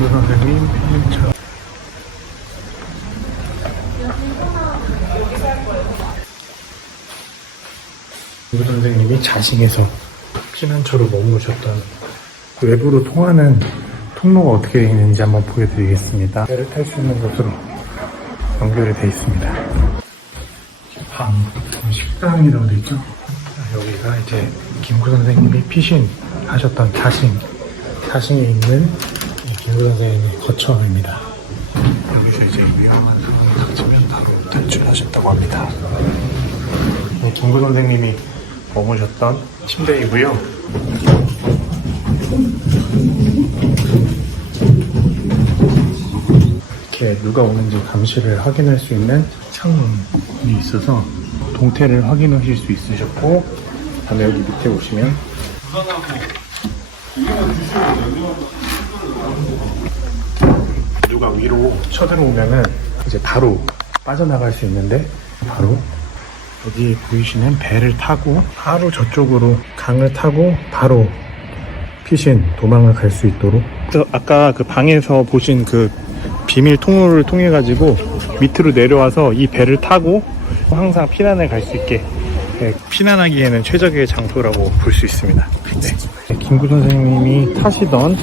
김구 선생님 피난처. 김구 선생님이 자싱에서 피난처로 머무르셨던 외부로 통하는 통로가 어떻게 되어 있는지 한번 보여드리겠습니다. 배를 탈 수 있는 곳으로 연결이 되어 있습니다. 방, 식당이라고 되어 있죠. 여기가 이제 김구 선생님이 피신하셨던 자싱에 있는 김구 선생님의 거처입니다. 여기서 이제 위험한 상황이 닥치면 바로 탈출하셨다고 합니다. 김구 선생님이 머무셨던 침대이고요. 이렇게 누가 오는지 감시를 확인할 수 있는 창문이 있어서 동태를 확인하실 수 있으셨고, 다음에 여기 밑에 보시면 누가 위로 쳐들어오면은 이제 바로 빠져나갈 수 있는데, 바로 여기 보이시는 배를 타고 바로 저쪽으로 강을 타고 바로 피신 도망을 갈 수 있도록, 아까 그 방에서 보신 그 비밀 통로를 통해 가지고 밑으로 내려와서 이 배를 타고 항상 피난을 갈 수 있게, 피난하기에는 최적의 장소라고 볼 수 있습니다. 네. 김구 선생님이 타시던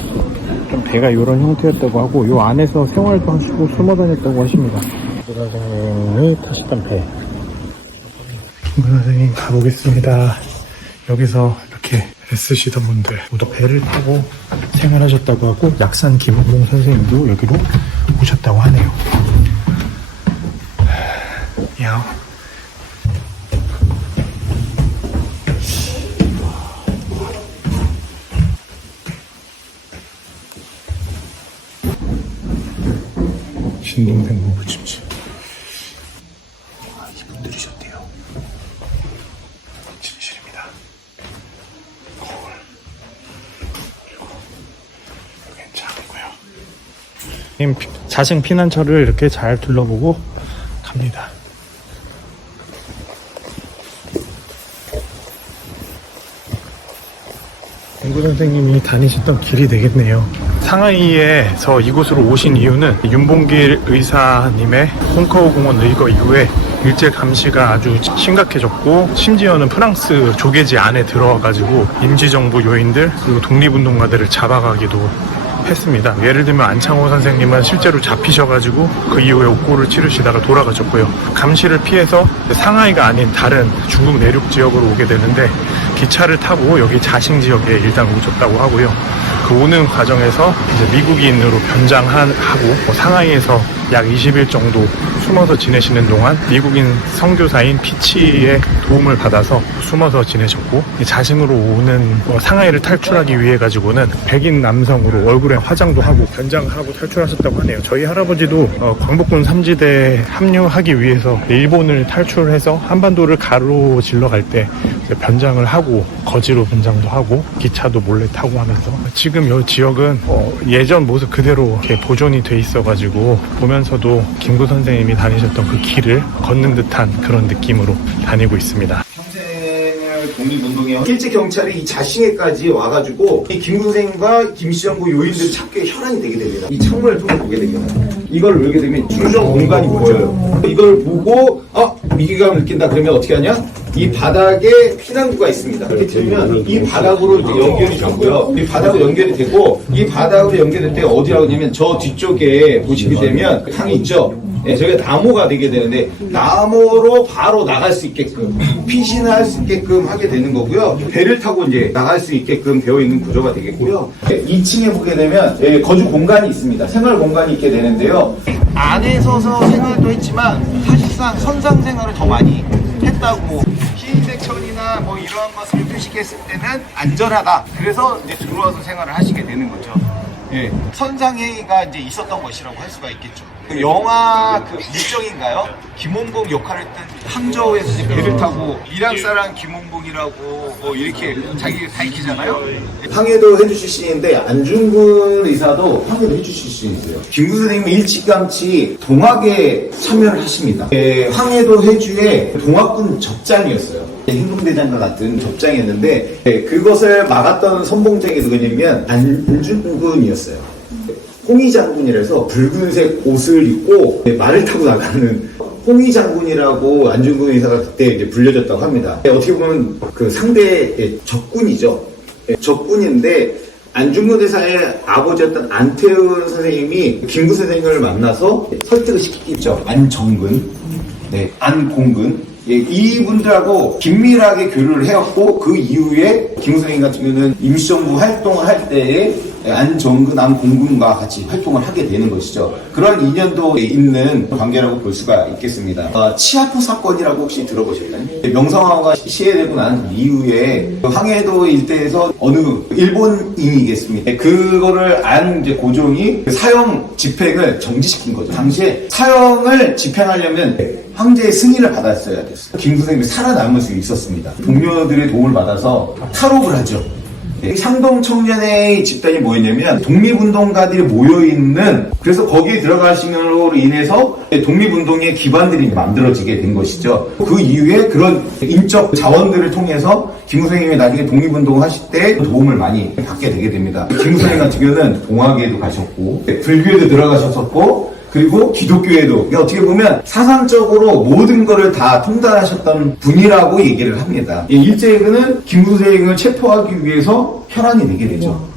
좀 배가 이런 형태였다고 하고, 이 안에서 생활도 하시고 숨어 다녔다고 하십니다. 김구 선생님이 타시던 배. 김구 선생님 가보겠습니다. 여기서 이렇게 애쓰시던 분들 모두 배를 타고 생활하셨다고 하고, 약산 김홍봉 선생님도 여기로 오셨다고 하네요. 야. 신동생 부부 침실. 이분들이셨대요. 침실입니다. 거울. 그리고 여기는 창이고요. 자생 피난처를 이렇게 잘 둘러보고 갑니다. 김구 선생님이 다니셨던 길이 되겠네요. 상하이에서 이곳으로 오신 이유는 윤봉길 의사님의 홍커우 공원 의거 이후에 일제 감시가 아주 심각해졌고, 심지어는 프랑스 조계지 안에 들어와가지고 임시정부 요인들 그리고 독립운동가들을 잡아가기도 했습니다. 예를 들면 안창호 선생님은 실제로 잡히셔가지고 그 이후에 옥고를 치르시다가 돌아가셨고요. 감시를 피해서 상하이가 아닌 다른 중국 내륙 지역으로 오게 되는데, 기차를 타고 여기 자싱 지역에 일단 오셨다고 하고요. 그 오는 과정에서 이제 미국인으로 변장하고 상하이에서 약 20일 정도 숨어서 지내시는 동안 미국인 선교사인 피치의 도움을 받아서 숨어서 지내셨고, 자싱으로 오는 상하이를 탈출하기 위해 가지고는 백인 남성으로 얼굴에 화장도 하고 변장하고 탈출하셨다고 하네요. 저희 할아버지도 광복군 3지대에 합류하기 위해서 일본을 탈출해서 한반도를 가로질러 갈 때 변장을 하고 거지로 변장도 하고 기차도 몰래 타고 하면서, 지금 이 지역은 예전 모습 그대로 이렇게 보존이 돼 있어 가지고 보면서도 김구 선생님이 다니셨던 그 길을 걷는 듯한 그런 느낌으로 다니고 있습니다. 독립운동에 일제 경찰이 이 자싱에까지 와가지고 이 김구 선생님과 김시정부 요인들을 찾게 혈안이 되게 됩니다. 이 창문을 통해 보게 되잖아요. 이걸 보게 되면 중정 공간이 보여요. 이걸 보고 위기감을 느낀다 그러면 어떻게 하냐? 이 바닥에 피난구가 있습니다. 이렇게 들면 이 바닥으로 이제 연결이 되고요. 이 바닥으로 연결이 되고, 이 바닥으로 연결될 때 어디라고 하냐면 저 뒤쪽에 보시게 되면 강이 있죠. 네, 저희가 나무가 되게 되는데, 나무로 바로 나갈 수 있게끔 피신할 수 있게끔 하게 되는 거고요. 배를 타고 이제 나갈 수 있게끔 되어 있는 구조가 되겠고요. 2층에 보게 되면 거주 공간이 있습니다. 생활 공간이 있게 되는데요. 안에 서서 생활도 했지만 사실상 선상 생활을 더 많이 했다고, 흰색천이나 뭐 이러한 것을 표식했을 때는 안전하다. 그래서 이제 들어와서 생활을 하시게 되는 거죠. 예, 선상회의가 이제 있었던 것이라고 할 수가 있겠죠. 그 영화 그 일정인가요? 김홍봉 역할을 했던 항저우에서 이제 배를 타고 이랑사랑 김홍봉이라고 뭐 이렇게 자기가 가리키잖아요. 황해도 해주 출신인데 안중근 의사도 황해도 해주 출신이세요. 김구 선생님은 일찌감치 동학에 참여를 하십니다. 황해도 해주의 동학군 접장이었어요. 행동대장과 같은 접장이었는데, 그것을 막았던 선봉장이 누구냐면 안중근이었어요. 홍위 장군이라서 붉은색 옷을 입고 말을 타고 나가는 홍위 장군이라고 안중근 의사가 그때 이제 불려졌다고 합니다. 어떻게 보면 그 상대의 적군이죠. 적군인데 안중근 의사의 아버지였던 안태은 선생님이 김구 선생님을 만나서 설득을 시키죠. 안정근, 안공근. 이분들하고 긴밀하게 교류를 해왔고, 그 이후에 김구 선생님 같은 경우는 임시정부 활동을 할 때에 안정근, 안공근과 같이 활동을 하게 되는 것이죠. 그런 인연도 있는 관계라고 볼 수가 있겠습니다. 치아포 사건이라고 혹시 들어보셨나요? 명성황후가 시해되고 난 이후에 황해도 일대에서 어느 일본인이겠습니다. 그거를 안 이제 고종이 사형 집행을 정지시킨 거죠. 당시에 사형을 집행하려면 황제의 승인을 받았어야 됐어요. 김구 선생님이 살아남을 수 있었습니다. 동료들의 도움을 받아서 탈옥을 하죠. 상동 청년의 집단이 뭐였냐면 독립운동가들이 모여있는, 그래서 거기에 들어가심으로 인해서 독립운동의 기반들이 만들어지게 된 것이죠. 그 이후에 그런 인적 자원들을 통해서 김구 선생님이 나중에 독립운동을 하실 때 도움을 많이 받게 되게 됩니다. 김구 선생님 같은 경우는 동학에도 가셨고 불교에도 들어가셨었고, 그리고 기독교에도, 어떻게 보면 사상적으로 모든 것을 다 통달하셨던 분이라고 얘기를 합니다. 일제에게는 김구 선생님을 체포하기 위해서 혈안이 되게 되죠.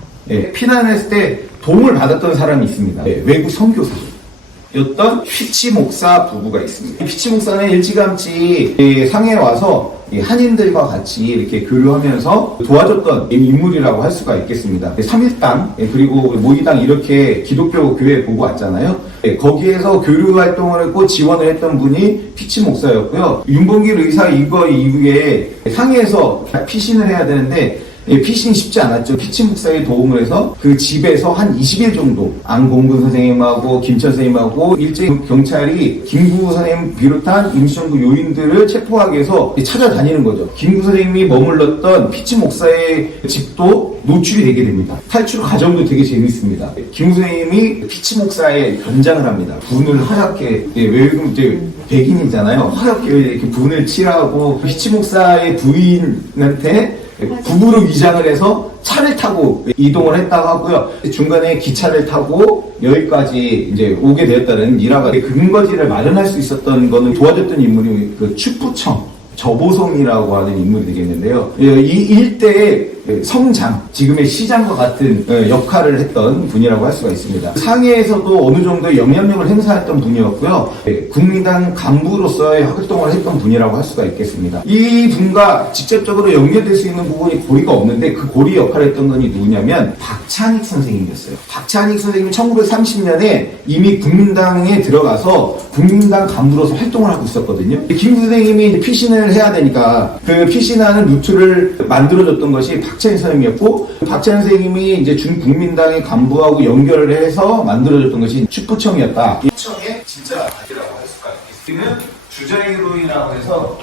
피난했을 때 도움을 받았던 사람이 있습니다. 외국 선교사였던 휘치 목사 부부가 있습니다. 휘치 목사는 일찌감치 상해에 와서 한인들과 같이 이렇게 교류하면서 도와줬던 인물이라고 할 수가 있겠습니다. 3.1당 그리고 모의당 이렇게 기독교 교회 보고 왔잖아요. 거기에서 교류 활동을 했고 지원을 했던 분이 피치 목사였고요. 윤봉길 의사 이거 이후에 상해에서 피신을 해야 되는데 피신이 쉽지 않았죠. 피치 목사의 도움을 해서 그 집에서 한 20일 정도 안공근 선생님하고 김천 선생님하고 일제 경찰이 김구 선생님 비롯한 임시정부 요인들을 체포하기 위해서 찾아다니는 거죠. 김구 선생님이 머물렀던 피치 목사의 집도 노출이 되게 됩니다. 탈출 과정도 되게 재밌습니다. 김구 선생님이 피치 목사에 변장을 합니다. 분을 하얗게, 외국 이제 백인이잖아요. 하얗게 이렇게 분을 칠하고 피치 목사의 부인한테 부부로 위장을 해서 차를 타고 이동을 했다고 하고요. 중간에 기차를 타고 여기까지 이제 오게 되었다는 일화가 근거지를 마련할 수 있었던 거는 도와줬던 인물이 그 축부청 저보성이라고 하는 인물이 되겠는데요. 이 일대의 성장, 지금의 시장과 같은 역할을 했던 분이라고 할 수가 있습니다. 상해에서도 어느 정도의 영향력을 행사했던 분이었고요. 국민당 간부로서의 활동을 했던 분이라고 할 수가 있겠습니다. 이 분과 직접적으로 연결될 수 있는 부분이 고리가 없는데 그 고리 역할을 했던 분이 누구냐면 박찬익 선생님이었어요. 박찬익 선생님은 1930년에 이미 국민당에 들어가서 국민당 간부로서 활동을 하고 있었거든요. 김 선생님이 피신을 해야 되니까 그 피신하는 루트를 만들어줬던 것이 박찬익 선생님이었고, 박찬익 선생님이 이제 준국민당의 간부하고 연결을 해서 만들어졌던 것이 축부청이었다. 이 청의 진짜 아들이라고 할 수가 있겠습니다. 주자이로이라고 해서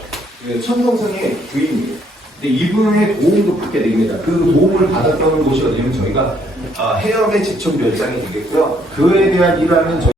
천성성의 부인이에요. 근데 이분의 도움도 받게 됩니다. 그 도움을 받았던 곳이 어디냐면 저희가 해협의 제천별장이 되겠고요. 그에 대한 일화는